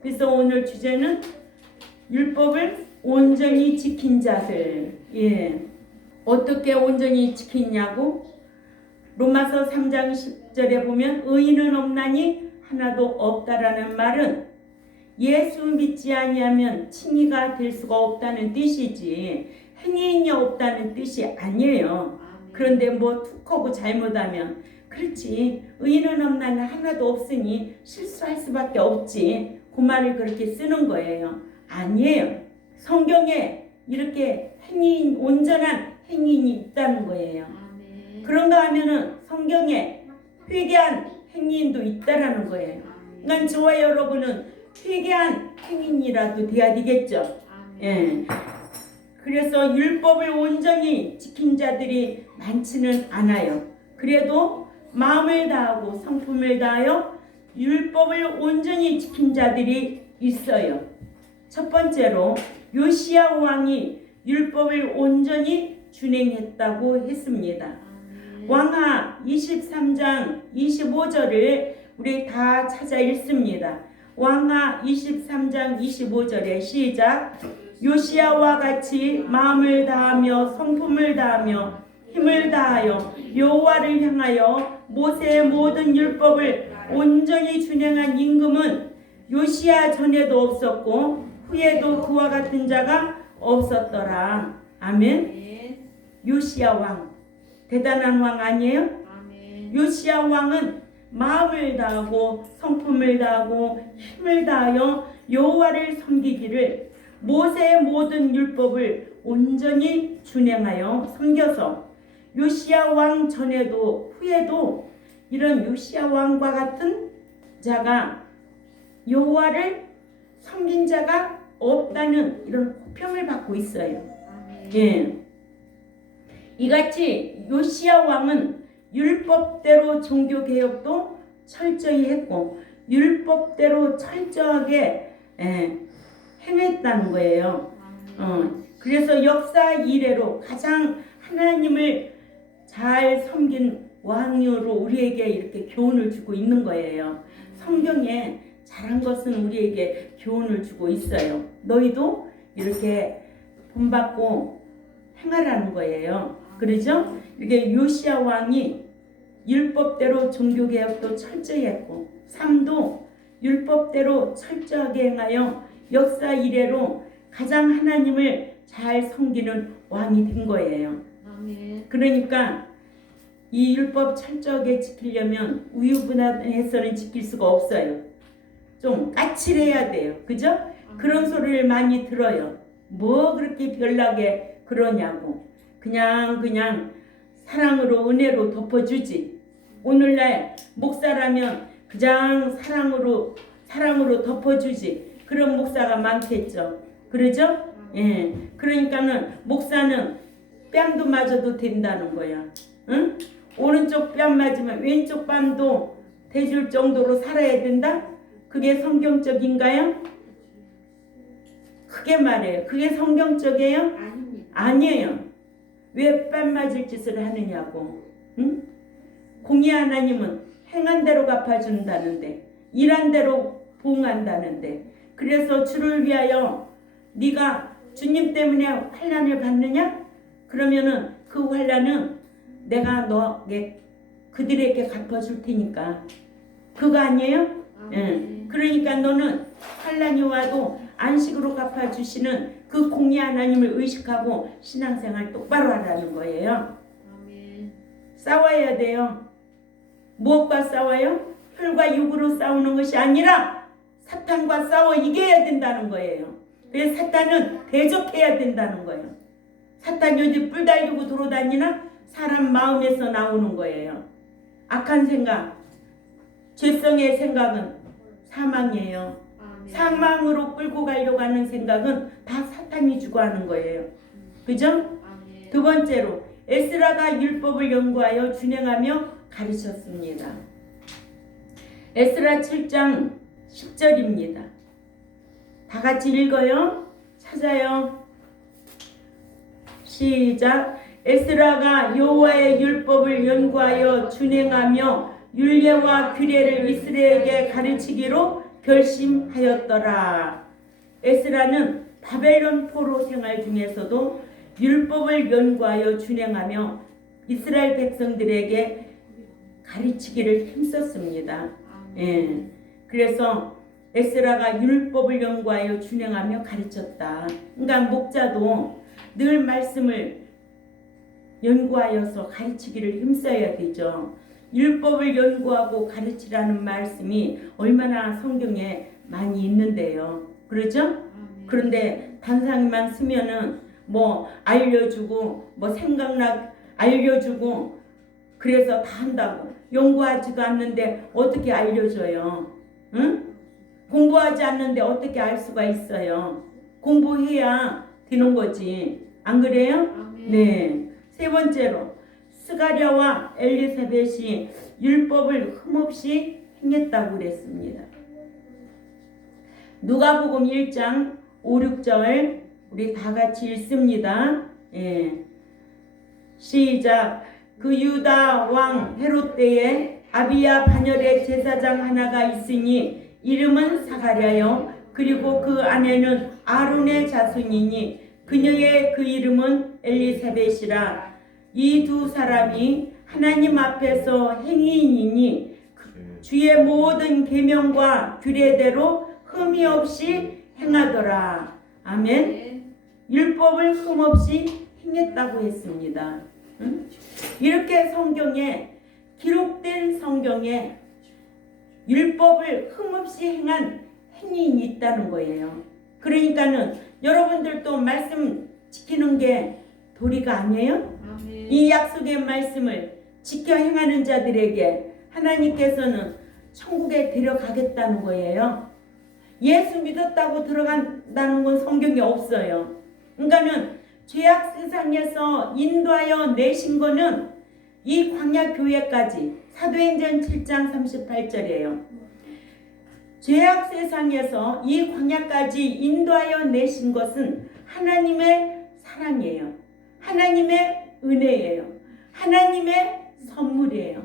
그래서 오늘 주제는 율법을 온전히 지킨 자들. 예. 어떻게 온전히 지키냐고? 로마서 3장 10절에 보면 의인은 없나니 하나도 없다라는 말은 예수 믿지 아니하면 칭의가 될 수가 없다는 뜻이지 행위인이 없다는 뜻이 아니에요. 그런데 뭐 툭하고 잘못하면 그렇지 의인은 없나니 하나도 없으니 실수할 수밖에 없지 그 말을 그렇게 쓰는 거예요. 아니에요. 성경에 이렇게 행위인 온전한 행위인이 있다는 거예요. 그런가 하면은 성경에 회개한 행위인도 있다라는 거예요. 그러니까 저와 여러분은 회개한 행위인이라도 돼야 되겠죠. 예. 그래서 율법을 온전히 지킨 자들이 많지는 않아요. 그래도 마음을 다하고 성품을 다하여 율법을 온전히 지킨 자들이 있어요. 첫 번째로 요시야 왕이 율법을 온전히 준행했다고 했습니다. 왕하 23장 25절을 우리 다 찾아 읽습니다. 왕하 23장 25절에 시작. 요시야와 같이 마음을 다하며 성품을 다하며 힘을 다하여 여호와를 향하여 모세의 모든 율법을 온전히 준행한 임금은 요시야 전에도 없었고 후에도 그와 같은 자가 없었더라. 아멘. 요시야 왕 대단한 왕 아니에요? 요시야 왕은 마음을 다하고 성품을 다하고 힘을 다하여 여호와를 섬기기를 모세의 모든 율법을 온전히 준행하여 섬겨서 요시야 왕 전에도 후에도 이런 요시야 왕과 같은 자가 여호와를 섬긴 자가 없다는 이런 호평을 받고 있어요. 예. 이같이 요시야 왕은 율법대로 종교개혁도 철저히 했고 율법대로 철저하게 행했다는 거예요. 그래서 역사 이래로 가장 하나님을 잘 섬긴 왕으로 우리에게 이렇게 교훈을 주고 있는 거예요. 성경에 잘한 것은 우리에게 교훈을 주고 있어요. 너희도 이렇게 본받고 행하라는 거예요. 그러죠? 이게 요시야 왕이 율법대로 종교개혁도 철저히 했고 삶도 율법대로 철저하게 행하여 역사 이래로 가장 하나님을 잘 섬기는 왕이 된 거예요. 그러니까 이 율법 철저하게 지키려면 우유부단해서는 지킬 수가 없어요. 좀 까칠해야 돼요. 그죠? 그런 소리를 많이 들어요. 뭐 그렇게 별나게 그러냐고. 그냥 사랑으로 은혜로 덮어주지. 오늘날 목사라면 그냥 사랑으로 덮어주지. 그런 목사가 많겠죠. 그러죠? 예. 그러니까는 목사는 뺨도 맞아도 된다는 거야. 응? 오른쪽 뺨 맞으면 왼쪽 뺨도 대줄 정도로 살아야 된다? 그게 성경적인가요? 크게 말해요. 그게 성경적이에요? 아니에요. 왜 뺨 맞을 짓을 하느냐고. 응? 공의 하나님은 행한 대로 갚아준다는데 일한 대로 보응한다는데 그래서 주를 위하여 네가 주님 때문에 환난을 받느냐? 그러면은 그 환난은 내가 그들에게 갚아줄 테니까 그거 아니에요? 예. 그러니까 너는 환난이 와도 안식으로 갚아주시는 그 공의 하나님을 의식하고 신앙생활 똑바로 하라는 거예요. 싸워야 돼요. 무엇과 싸워요? 혈과 육으로 싸우는 것이 아니라 사탄과 싸워 이겨야 된다는 거예요. 그래서 사탄은 대적해야 된다는 거예요. 사탄 요즘 뿔 달리고 돌아다니나? 사람 마음에서 나오는 거예요. 악한 생각, 죄성의 생각은 사망이에요. 사망으로 끌고 가려고 하는 생각은 다 사탄이 주고 하는 거예요. 그죠? 두 번째로 에스라가 율법을 연구하여 준행하며 가르쳤습니다. 에스라 7장 10절입니다. 다 같이 읽어요. 찾아요. 시작. 에스라가 여호와의 율법을 연구하여 준행하며 율례와 규례를 이스라엘에게 가르치기로 결심하였더라. 에스라는 바벨론 포로 생활 중에서도 율법을 연구하여 준행하며 이스라엘 백성들에게 가르치기를 힘썼습니다. 예. 그래서 에스라가 율법을 연구하여 준행하며 가르쳤다. 그러니까 목자도 늘 말씀을 연구하여서 가르치기를 힘써야 되죠. 율법을 연구하고 가르치라는 말씀이 얼마나 성경에 많이 있는데요. 그러죠? 그런데 단상만 쓰면은 뭐 알려주고 뭐 생각나 알려주고 그래서 다 한다고. 연구하지도 않는데 어떻게 알려줘요? 응? 공부하지 않는데 어떻게 알 수가 있어요? 공부해야 되는 거지. 안 그래요? 네. 세 번째로 스가랴와 엘리사벳이 율법을 흠없이 행했다고 그랬습니다. 누가복음 1장 5, 6절 우리 다 같이 읽습니다. 예. 시작. 그 유다 왕 헤롯 때에 아비야 반열에 제사장 하나가 있으니 이름은 사가랴요. 그리고 그 아내는 아론의 자손이니 그녀의 그 이름은 엘리사벳이라. 이 두 사람이 하나님 앞에서 행위인이니 주의 모든 계명과 규례대로 흠이 없이 행하더라. 아멘. 율법을 흠없이 행했다고 했습니다. 응? 이렇게 성경에 기록된 성경에 율법을 흠없이 행한 행위인이 있다는 거예요. 그러니까는 여러분들도 말씀 지키는 게 도리가 아니에요? 이 약속의 말씀을 지켜 행하는 자들에게 하나님께서는 천국에 데려가겠다는 거예요. 예수 믿었다고 들어간다는 건 성경에 없어요. 그러니까는 죄악 세상에서 인도하여 내신 거는 이 광야 교회까지 사도행전 7장 38절이에요. 죄악 세상에서 이 광야까지 인도하여 내신 것은 하나님의 사랑이에요. 하나님의 은혜예요. 하나님의 선물이에요.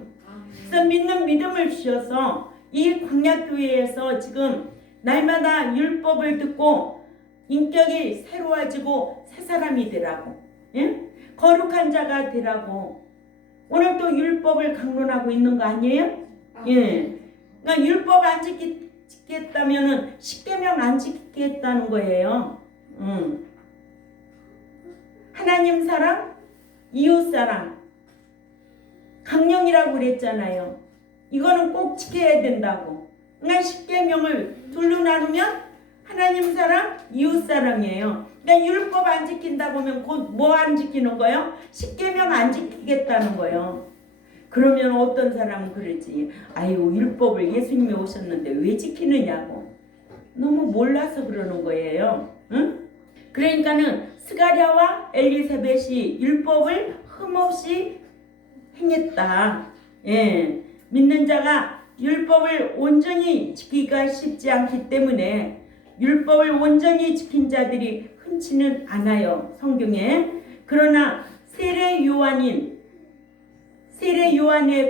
그래서 믿는 믿음을 주셔서 이 광야교회에서 지금 날마다 율법을 듣고 인격이 새로워지고 새 사람이 되라고, 예? 거룩한 자가 되라고 오늘 또 율법을 강론하고 있는 거 아니에요? 예. 그러니까 율법 안 지켰다면은 십계명 안 지키겠다는 거예요. 하나님 사랑, 이웃 사랑, 강령이라고 그랬잖아요. 이거는 꼭 지켜야 된다고. 그러니까 십계명을 둘로 나누면 하나님 사랑, 이웃 사랑이에요. 그러니까 율법 안 지킨다고 하면 곧 뭐 안 지키는 거예요? 십계명 안 지키겠다는 거예요. 그러면 어떤 사람은 그러지. 아유, 율법을 예수님이 오셨는데 왜 지키느냐고. 너무 몰라서 그러는 거예요. 응? 그러니까는 스가랴와 엘리사벳이 율법을 흠없이 행했다. 예. 믿는 자가 율법을 온전히 지키기가 쉽지 않기 때문에 율법을 온전히 지킨 자들이 흔치는 않아요. 성경에. 그러나 세례 요한의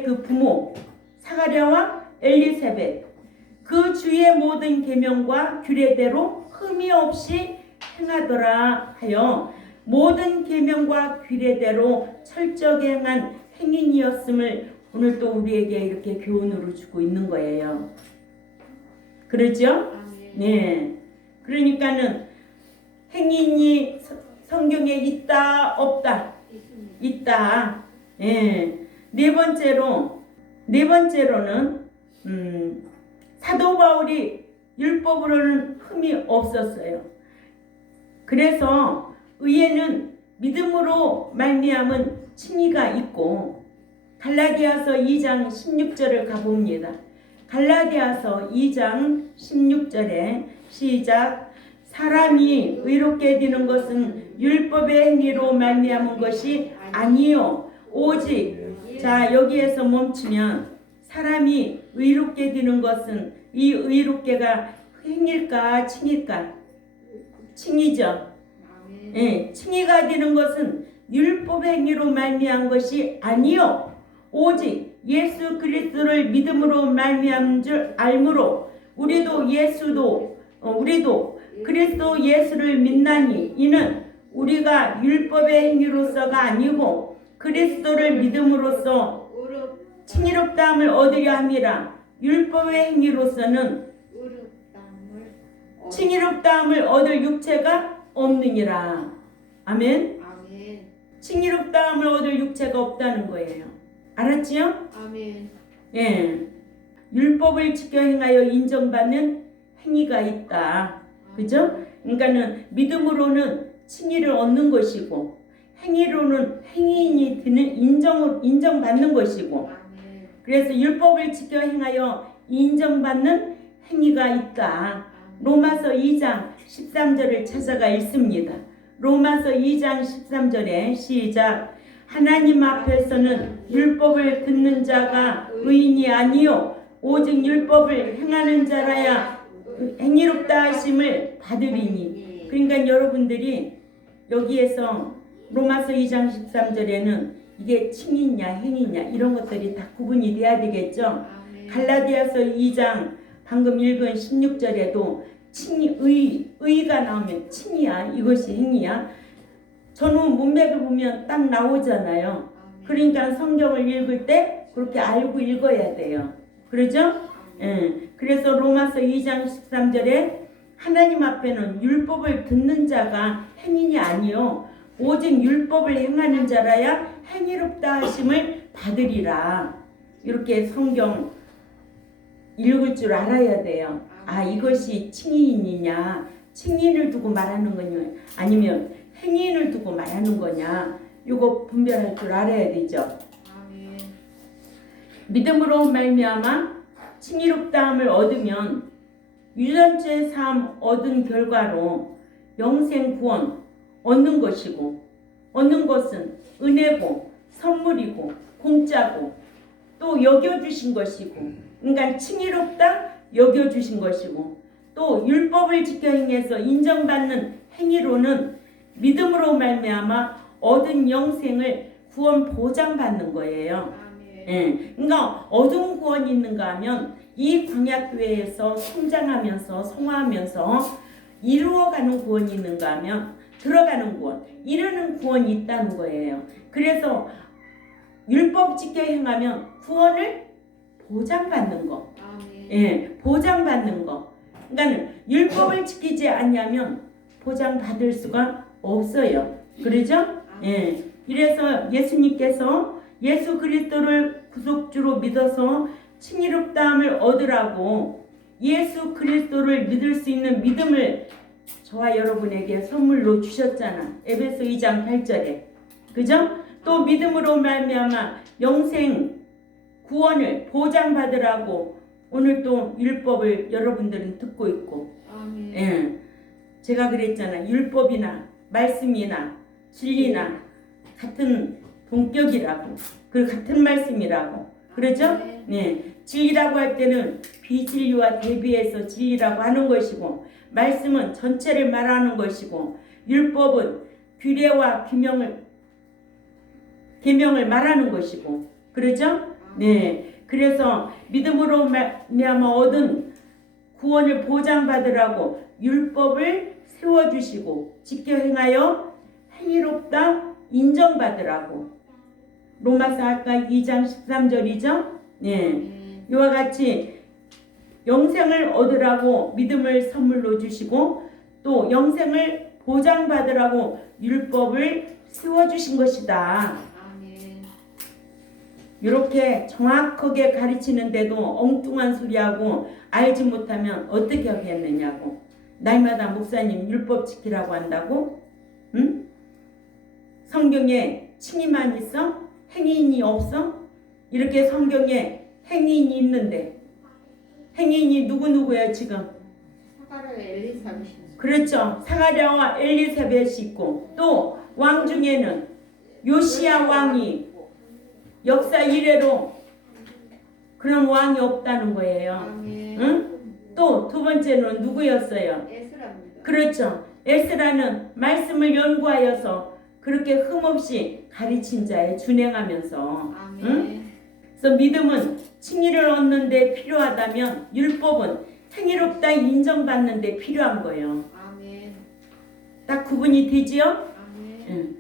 그 부모 사가랴와 엘리사벳 그 주의 모든 계명과 규례대로 흠이 없이 행하더라 하여 모든 계명과 규례대로 철저히 행한 행인이었음을 오늘 또 우리에게 이렇게 교훈으로 주고 있는 거예요. 그렇죠? 네. 그러니까는 행인이 성경에 있다 없다? 있다. 예. 네 번째로는 사도 바울이 율법으로는 흠이 없었어요. 그래서 의에는 믿음으로 말미암은 칭의가 있고 갈라디아서 2장 16절을 가봅니다. 갈라디아서 2장 16절에 시작. 사람이 의롭게 되는 것은 율법의 행위로 말미암은 것이 아니요 오직 자 여기에서 멈추면 사람이 의롭게 되는 것은 이 의롭게가 행일까 칭일까? 칭이죠. 예, 칭의가 되는 것은 율법의 행위로 말미암은 것이 아니요 오직 예수 그리스도를 믿음으로 말미암은 줄 알므로 우리도 그리스도 예수를 믿나니 이는 우리가 율법의 행위로서가 아니고 그리스도를 믿음으로써 칭의롭다함을 얻으려 함이라. 율법의 행위로서는 칭의롭다함을 얻을 육체가 없느니라. 아멘. 칭의롭다함을 얻을 육체가 없다는 거예요. 알았지요? 아멘. 예. 율법을 지켜 행하여 인정받는 행위가 있다. 그죠? 그러니까는 믿음으로는 칭의를 얻는 것이고 행위로는 행위인이 되는 인정받는 것이고 그래서 율법을 지켜 행하여 인정받는 행위가 있다. 로마서 2장 13절을 찾아가 읽습니다. 로마서 2장 13절에 시작. 하나님 앞에서는 율법을 듣는 자가 의인이 아니요 오직 율법을 행하는 자라야 행위롭다 하심을 받으리니. 그러니까 여러분들이 여기에서 로마서 2장 13절에는 이게 칭이냐 행위냐 이런 것들이 다 구분이 돼야 되겠죠. 갈라디아서 2장 방금 읽은 16절에도 의가 나오면 칭이야 이것이 행위야. 저는 문맥을 보면 딱 나오잖아요. 그러니까 성경을 읽을 때 그렇게 알고 읽어야 돼요. 그러죠? 그래서 로마서 2장 13절에 하나님 앞에는 율법을 듣는 자가 행인이 아니요 오직 율법을 행하는 자라야 행위롭다 하심을 받으리라. 이렇게 성경 읽을 줄 알아야 돼요. 아, 이것이 칭의인이냐 칭의인을 두고 말하는 거냐 아니면 행위인을 두고 말하는 거냐 이거 분별할 줄 알아야 되죠. 믿음으로 말미암아 칭의롭다함을 얻으면 유전체 삶 얻은 결과로 영생 구원 얻는 것이고 얻는 것은 은혜고 선물이고 공짜고 또 여겨주신 것이고 그러니까 칭의롭다 여겨주신 것이고 또 율법을 지켜 행해서 인정받는 행위로는 믿음으로 말미암아 얻은 영생을 구원 보장받는 거예요. 예, 그러니까 얻은 구원이 있는가 하면 이 광야교회에서 성장하면서 성화하면서 이루어가는 구원이 있는가 하면 들어가는 구원, 이루는 구원이 있다는 거예요. 그래서 율법 지켜 행하면 구원을 보장받는 거. 예, 보장받는 거. 그러니까 율법을 지키지 않냐면 보장받을 수가 없어요. 그러죠? 예. 이래서 예수님께서 예수 그리스도를 구속주로 믿어서 칭의롭다함을 얻으라고 예수 그리스도를 믿을 수 있는 믿음을 저와 여러분에게 선물로 주셨잖아. 에베소 2장 8절에. 그죠? 또 믿음으로 말미암아 영생 구원을 보장받으라고 오늘 또 율법을 여러분들은 듣고 있고. 예. 제가 그랬잖아. 율법이나 말씀이나 진리나 같은 동격이라고. 그 같은 말씀이라고. 그렇죠? 네. 진리라고 할 때는 비진리와 대비해서 진리라고 하는 것이고 말씀은 전체를 말하는 것이고 율법은 규례와 계명을 말하는 것이고 그렇죠? 네. 그래서 믿음으로 말미암아 얻은 구원을 보장받으라고 율법을 세워주시고 지켜 행하여 행위롭다 인정받으라고 로마서 아까 2장 13절이죠. 네. 이와 같이 영생을 얻으라고 믿음을 선물로 주시고 또 영생을 보장받으라고 율법을 세워주신 것이다. 이렇게 정확하게 가르치는데도 엉뚱한 소리하고 알지 못하면 어떻게 하겠느냐고. 날마다 목사님 율법 지키라고 한다고? 응? 성경에 칭의만 있어? 행위인이 없어? 이렇게 성경에 행위인이 있는데 행위인이 누구누구야 지금? 사가랴와 엘리사벳이. 그렇죠. 사가랴와 엘리사벳이 있고 또 왕 중에는 요시야 왕이 역사 이래로 그런 왕이 없다는 거예요. 응? 또 두 번째는 누구였어요? 에스라입니다. 그렇죠. 에스라는 말씀을 연구하여서 그렇게 흠없이 가르친 자에 준행하면서 응? 그래서 믿음은 칭의를 얻는 데 필요하다면 율법은 행위롭다 인정받는 데 필요한 거예요. 아멘. 딱 구분이 되지요? 아멘. 응.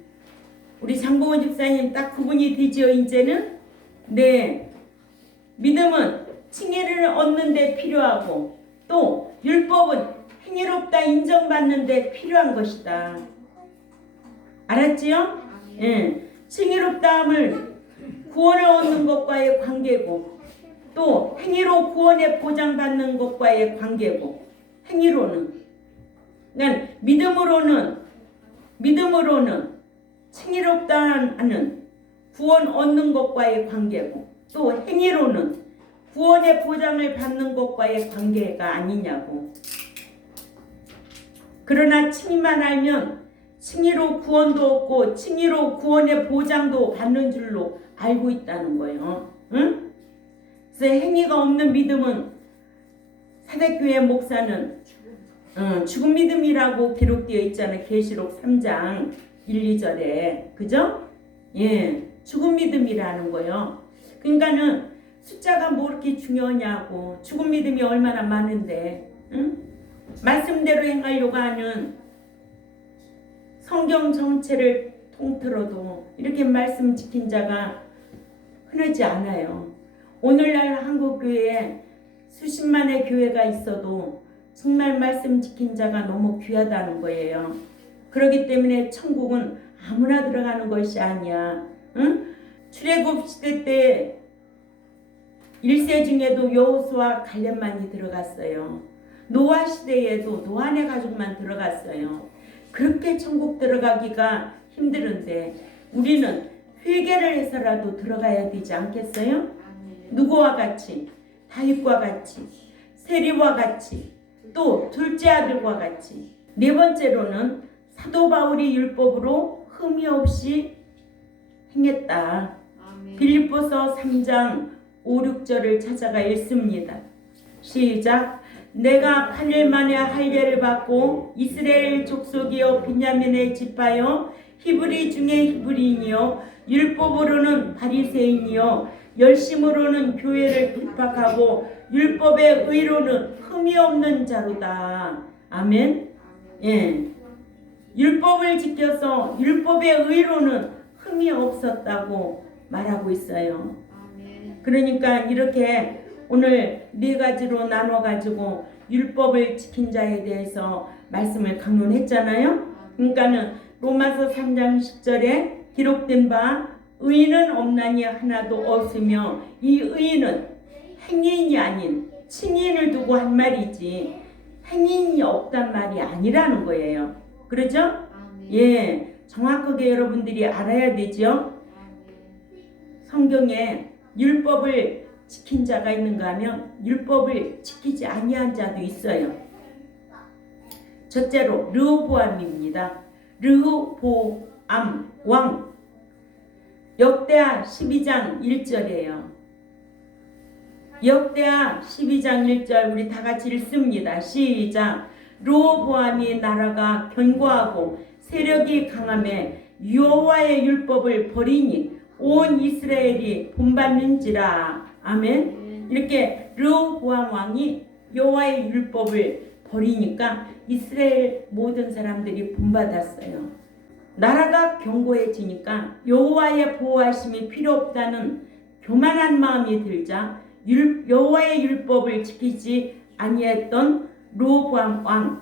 우리 장보건 집사님 딱 구분이 되지요, 이제는? 네. 믿음은 칭의를 얻는 데 필요하고 또 율법은 행위롭다 인정받는 데 필요한 것이다. 알았지요? 아멘. 예. 칭의롭다함을 구원을 얻는 것과의 관계고 또 행위로 구원에 보장받는 것과의 관계고 행위로는 그러니까 믿음으로는 칭의롭다 하는 구원 얻는 것과의 관계고 또 행위로는 구원의 보장을 받는 것과의 관계가 아니냐고. 그러나 칭의만 알면 칭의로 구원도 얻고 칭의로 구원의 보장도 받는 줄로 알고 있다는 거예요. 응? 그래서 행위가 없는 믿음은 사대교회 목사는 죽은 믿음이라고 기록되어 있잖아요. 계시록 3장 1, 2절에. 그죠? 예, 죽은 믿음이라는 거예요. 그러니까는 숫자가 뭐 이렇게 중요하냐고. 죽은 믿음이 얼마나 많은데, 응? 말씀대로 행하려고 하는 성경 전체를 통틀어도 이렇게 말씀 지킨 자가 흔하지 않아요. 오늘날 한국교회에 수십만의 교회가 있어도 정말 말씀 지킨 자가 너무 귀하다는 거예요. 그렇기 때문에 천국은 아무나 들어가는 것이 아니야. 응? 출애굽 시대 때 1세 중에도 여호수아 갈렙만이 들어갔어요. 노아 시대에도 노아네 가족만 들어갔어요. 그렇게 천국 들어가기가 힘들은데 우리는 회개를 해서라도 들어가야 되지 않겠어요? 아멘. 누구와 같이? 다윗과 같이, 세리와 같이, 또 둘째 아들과 같이. 네 번째로는 사도 바울이 율법으로 흠이 없이 행했다. 아멘. 빌립보서 3장 5, 6절을 찾아가 읽습니다. 시작. 내가 8일 만에 할례를 받고 이스라엘 족속이요 베냐민의 지파요 히브리 중에 히브리인이요 율법으로는 바리새인이요 열심으로는 교회를 핍박하고 율법의 의로는 흠이 없는 자로다. 아멘. 예. 율법을 지켜서 율법의 의로는 흠이 없었다고 말하고 있어요. 아멘. 그러니까 이렇게 오늘 네 가지로 나눠 가지고 율법을 지킨 자에 대해서 말씀을 강론했잖아요. 그러니까는 로마서 3장 10절에 기록된 바 의인은 없나니 하나도 없으며 이 의인은 행인이 아닌 칭인을 두고 한 말이지 행인이 없단 말이 아니라는 거예요. 그렇죠? 아멘. 예, 정확하게 여러분들이 알아야 되죠. 성경에 율법을 지킨 자가 있는가 하면 율법을 지키지 아니한 자도 있어요. 첫째로 르호보암입니다. 르호보암 왕 역대하 12장 1절이에요. 역대하 12장 1절 우리 다 같이 읽습니다. 시작. 르호보암이 나라가 견고하고 세력이 강함에 여호와의 율법을 버리니 온 이스라엘이 본받는지라. 아멘. 이렇게 르호보암 왕이 여호와의 율법을 버리니까 이스라엘 모든 사람들이 본받았어요. 나라가 견고해지니까 여호와의 보호하심이 필요 없다는 교만한 마음이 들자 여호와의 율법을 지키지 아니했던 르호보암 왕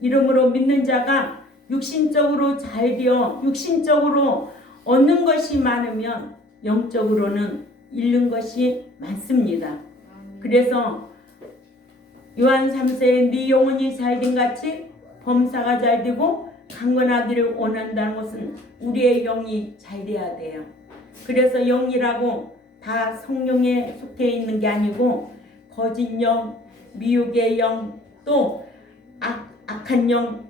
이름으로 믿는 자가 육신적으로 잘되어 육신적으로 얻는 것이 많으면 영적으로는 잃는 것이 많습니다. 그래서 요한 3세에 네 영혼이 잘된 같이 범사가 잘되고 강건하기를 원한다는 것은 우리의 영이 잘돼야 돼요. 그래서 영이라고 다 성령에 속해 있는 게 아니고 거짓 영, 미혹의 영, 또 악한 영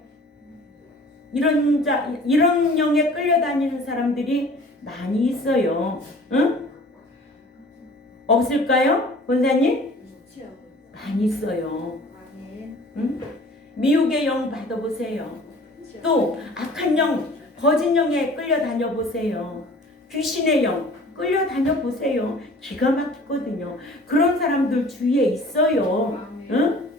이런 영에 끌려다니는 사람들이 많이 있어요. 응? 없을까요? 권사님? 있죠. 많이 있어요. 아멘. 응? 미혹의 영 받아보세요. 또 악한 영, 거짓 영에 끌려다녀 보세요. 귀신의 영 끌려다녀 보세요. 기가 막히거든요. 그런 사람들 주위에 있어요. 응?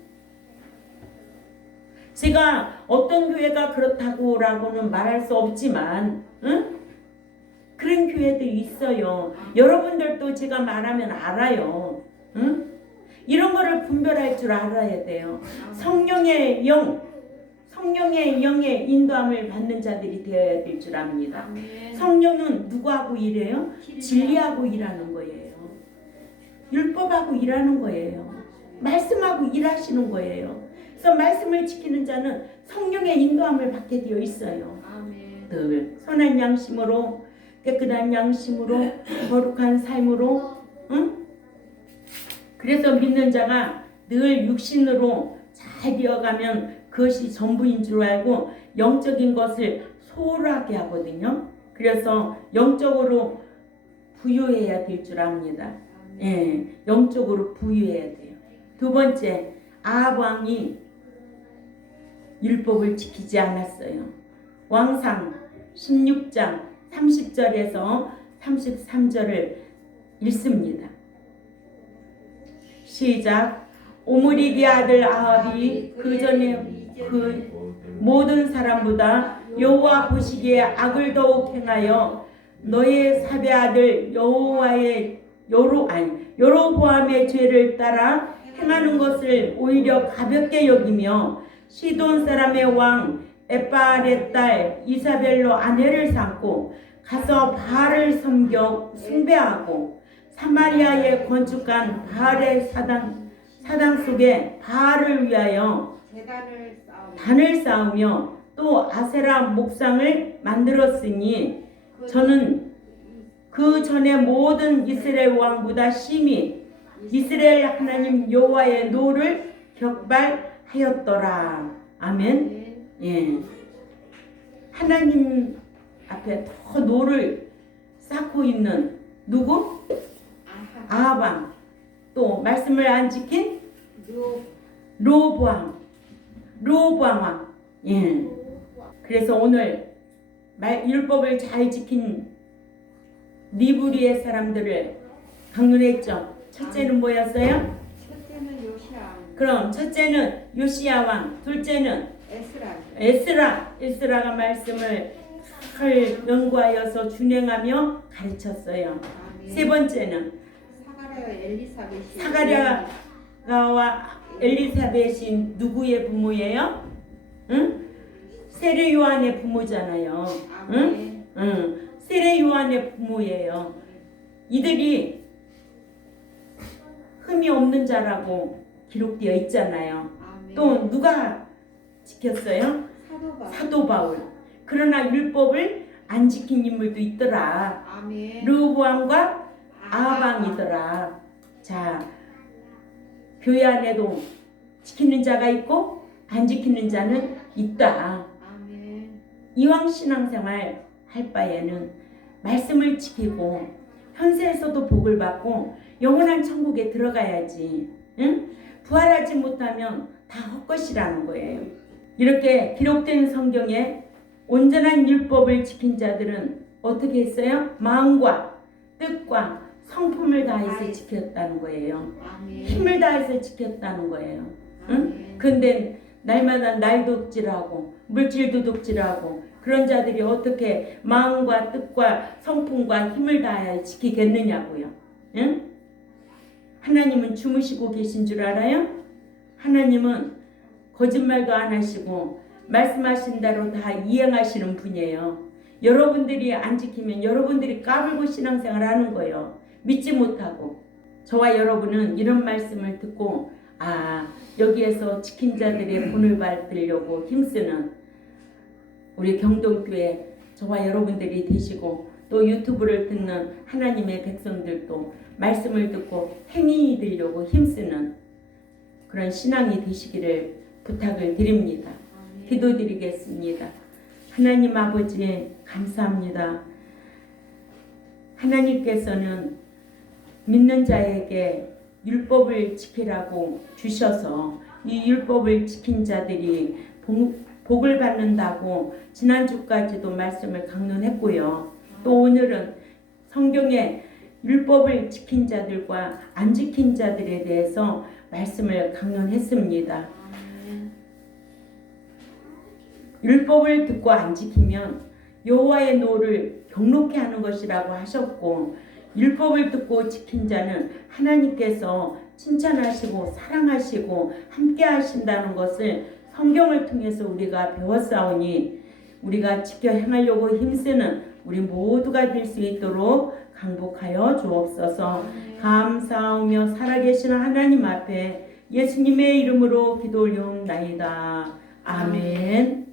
제가 어떤 교회가 그렇다고라고는 말할 수 없지만, 응? 그런 교회들이 있어요. 여러분들도 제가 말하면 알아요. 응? 이런 거를 분별할 줄 알아야 돼요. 성령의 영의 인도함을 받는 자들이 되어야 될 줄 압니다. 성령은 누구하고 일해요? 진리하고 일하는 거예요. 율법하고 일하는 거예요. 말씀하고 일하시는 거예요. 그래서 말씀을 지키는 자는 성령의 인도함을 받게 되어 있어요. 늘 선한 양심으로, 깨끗한 양심으로, 거룩한 삶으로, 응? 그래서 믿는 자가 늘 육신으로 잘 되어가면 그것이 전부인 줄 알고 영적인 것을 소홀하게 하거든요. 그래서 영적으로 부유해야 될 줄 압니다. 예, 영적으로 부유해야 돼요. 두 번째, 아합 왕이 율법을 지키지 않았어요. 왕상 16장 30절에서 33절을 읽습니다. 시작. 오므리기 아들 아합이 그 전에 그 모든 사람보다 여호와 보시기에 악을 더욱 행하여 너의 사배 아들 여로보암의 죄를 따라 행하는 것을 오히려 가볍게 여기며 시돈 사람의 왕 에빠의 딸 이사벨로 아내를 삼고 가서 바알을 섬겨 숭배하고 사마리아에 건축한 바알의 사당 속에 바알을 위하여 단을 쌓으며 또 아세라 목상을 만들었으니 저는 그 전에 모든 이스라엘 왕보다 심히 이스라엘 하나님 여호와의 노를 격발하였더라. 아멘. 예. 하나님 앞에 더 노를 쌓고 있는 누구? 아합 왕. 또 말씀을 안 지킨 르호보암 왕. 예. 그래서 오늘 율법을 잘 지킨 니브리의 사람들을 강론했죠. 첫째는 뭐였어요? 첫째는 요시야. 그럼 첫째는 요시야 왕, 둘째는 에스라가 말씀을 잘 연구하여서 준행하며 가르쳤어요. 세 번째는 사가랴와 엘리사벳이 누구의 부모예요? 응? 세례 요한의 부모잖아요. 응? 응. 세례 요한의 부모예요. 이들이 흠이 없는 자라고 기록되어 있잖아요. 또 누가 지켰어요? 사도 바울. 그러나 율법을 안 지킨 인물도 있더라. 르호보암과 아합 왕이더라. 자, 교회 안에도 지키는 자가 있고 안 지키는 자는 있다. 이왕 신앙생활 할 바에는 말씀을 지키고 현세에서도 복을 받고 영원한 천국에 들어가야지. 응? 부활하지 못하면 다 헛것이라는 거예요. 이렇게 기록된 성경에 온전한 율법을 지킨 자들은 어떻게 했어요? 마음과 뜻과 성품을 다해서 지켰다는 거예요. 힘을 다해서 지켰다는 거예요. 응? 근데 날마다 날 독질하고 물질도 독질하고 그런 자들이 어떻게 마음과 뜻과 성품과 힘을 다하여 지키겠느냐고요. 응? 하나님은 주무시고 계신 줄 알아요? 하나님은 거짓말도 안 하시고 말씀하신 대로 다 이행하시는 분이에요. 여러분들이 안 지키면 여러분들이 까불고 신앙생활 하는 거예요. 믿지 못하고. 저와 여러분은 이런 말씀을 듣고 여기에서 지킨 자들의 본을 받으려고 힘쓰는 우리 경동교회 저와 여러분들이 되시고 또 유튜브를 듣는 하나님의 백성들도 말씀을 듣고 행위 되려고 힘쓰는 그런 신앙이 되시기를 부탁을 드립니다. 기도드리겠습니다. 하나님 아버지 감사합니다. 하나님께서는 믿는 자에게 율법을 지키라고 주셔서 이 율법을 지킨 자들이 복을 받는다고 지난주까지도 말씀을 강론했고요. 또 오늘은 성경의 율법을 지킨 자들과 안 지킨 자들에 대해서 말씀을 강론했습니다. 율법을 듣고 안 지키면 여호와의 노를 경록케 하는 것이라고 하셨고, 율법을 듣고 지킨 자는 하나님께서 칭찬하시고 사랑하시고 함께 하신다는 것을 성경을 통해서 우리가 배웠사오니, 우리가 지켜 행하려고 힘쓰는 우리 모두가 될 수 있도록 강복하여 주옵소서. 감사하며 살아계시는 하나님 앞에 예수님의 이름으로 기도 올려옵나이다. 아멘.